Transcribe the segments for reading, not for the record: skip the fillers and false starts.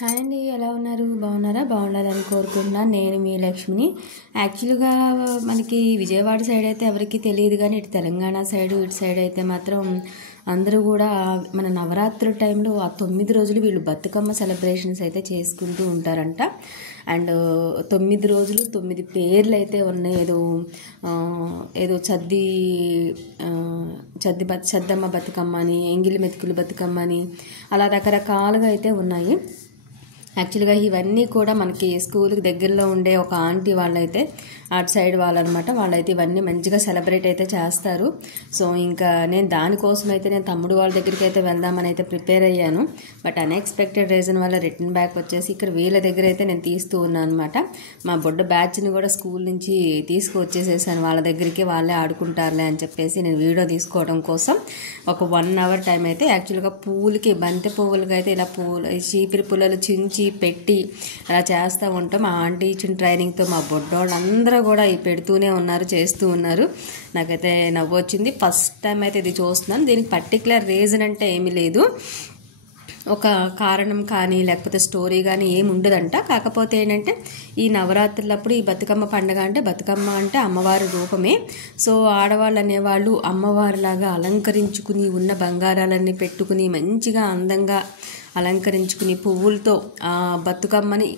Hi అండి, ఎలా ఉన్నారు? బాగున్నారా? బాగుండాలని కోరుకుంటున్నాను. నేను మీ లక్ష్మిని. యాక్చువల్గా మనకి విజయవాడ సైడ్ అయితే ఎవరికి తెలియదు, కానీ ఇటు తెలంగాణ సైడ్ ఇటు సైడ్ అయితే మాత్రం అందరూ కూడా మన నవరాత్రుల టైంలో ఆ 9 రోజులు వీళ్ళు బతుకమ్మ సెలబ్రేషన్స్ అయితే చేసుకుంటూ ఉంటారంట. అండ్ 9 రోజులు 9 పేర్లు అయితే ఉన్నాయి. ఏదో చద్దమ్మ బతుకమ్మ అని, ఎంగిలి మెతుకులు బతుకమ్మ అని, అలా రకరకాలుగా అయితే ఉన్నాయి. యాక్చువల్గా ఇవన్నీ కూడా మనకి స్కూల్కి దగ్గరలో ఉండే ఒక ఆంటీ వాళ్ళైతే అటు సైడ్ వాళ్ళనమాట. వాళ్ళైతే ఇవన్నీ మంచిగా సెలబ్రేట్ అయితే చేస్తారు. సో ఇంకా నేను దానికోసం అయితే నేను తమ్ముడు వాళ్ళ దగ్గరికి అయితే వెళ్దామని అయితే ప్రిపేర్ అయ్యాను. బట్ అన్ఎక్స్పెక్టెడ్ రీజన్ వల్ల రిటర్న్ బ్యాక్ వచ్చేసి ఇక్కడ వీళ్ళ దగ్గర అయితే నేను తీస్తూ ఉన్నాను అనమాట. మా బొడ్డ బ్యాచ్ని కూడా స్కూల్ నుంచి తీసుకువచ్చేసేసాను వాళ్ళ దగ్గరికి. వాళ్ళే ఆడుకుంటారులే అని చెప్పేసి నేను వీడియో తీసుకోవడం కోసం ఒక 1 అవర్ టైం అయితే యాక్చువల్గా పూలకి, బంతి పువ్వులకి అయితే ఇలా చీపిరి పుల్లలు చించి పెట్టి అలా చేస్తూ ఉంటాం. మా ఆంటీ ఇచ్చిన ట్రైనింగ్తో మా బొడ్డోళ్ళందరూ కూడా పెడుతూనే ఉన్నారు, చేస్తూ ఉన్నారు. నాకైతే నవ్వు వచ్చింది. ఫస్ట్ టైం అయితే ఇది చూస్తున్నాను. దీనికి పర్టికులర్ రీజన్ అంటే ఏమీ లేదు, ఒక కారణం కానీ లేకపోతే స్టోరీ కానీ ఏమి ఉండదంట. కాకపోతే ఏంటంటే ఈ నవరాత్రులప్పుడు ఈ బతుకమ్మ పండుగ అంటే, బతుకమ్మ అంటే అమ్మవారి రూపమే. సో ఆడవాళ్ళు అనేవాళ్ళు అమ్మవారిలాగా అలంకరించుకుని, ఉన్న బంగారాలన్నీ పెట్టుకుని మంచిగా అందంగా అలంకరించుకుని పువ్వులతో ఆ బతుకమ్మని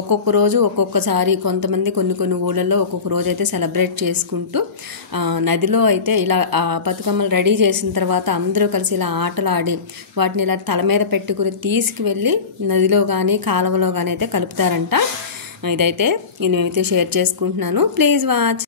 ఒక్కొక్క రోజు ఒక్కొక్కసారి, కొంతమంది కొన్ని ఊళ్ళల్లో ఒక్కొక్క రోజు అయితే సెలబ్రేట్ చేసుకుంటూ నదిలో అయితే ఇలా ఆ బతుకమ్మలు రెడీ చేసిన తర్వాత అందరూ కలిసి ఇలా ఆటలు ఆడి వాటిని ఇలా తల మీద పెట్టుకుని తీసుకువెళ్ళి నదిలో కానీ కాలువలో కానీ అయితే కలుపుతారంట. ఇదైతే నేనైతే షేర్ చేసుకుంటున్నాను. Please watch.